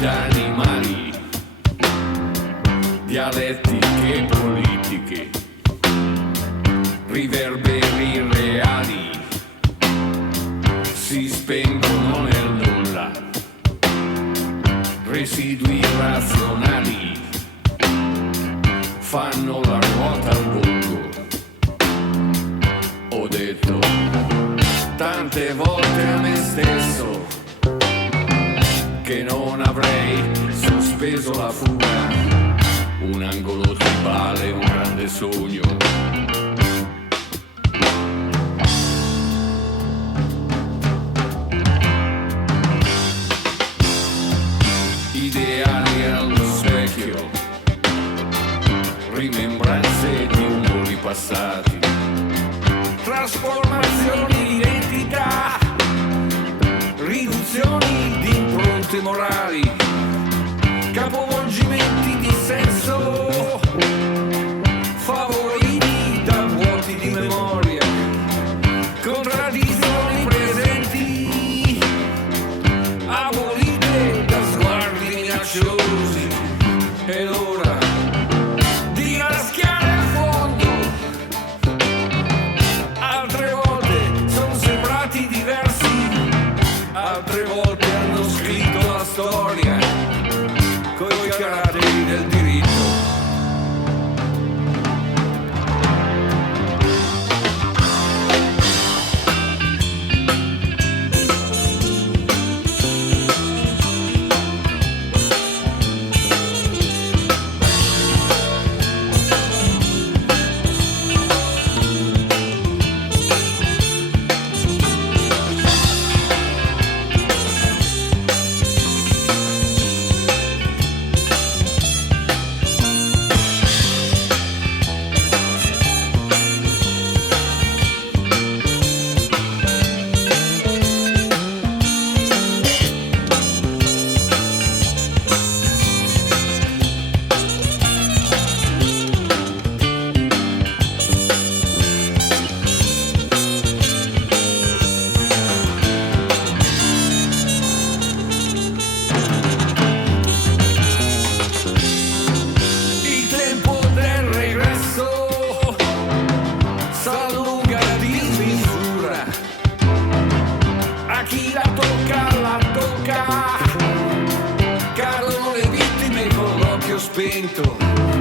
vita animali, dialettiche politiche, riverberi reali, si spengono nel nulla, residui razionali, fanno la ruota al volgo. Ho detto tante volte a me stesso che non avrei sospeso la fuga, un angolo tribale, un grande sogno. Ideali allo specchio, rimembranze di umori passati, trasformazioni di identità, riduzioni di impronte morali, capovolgimenti di senso, favoriti da vuoti di memoria, contraddizioni presenti, abolite da sguardi minacciosi, ed ora di raschiare a fondo. Altre volte sono sembrati diversi, altre volte hanno scritto la storia coi caratteri del diritto. Chi la tocca, cadono le vittime con l'occhio spento.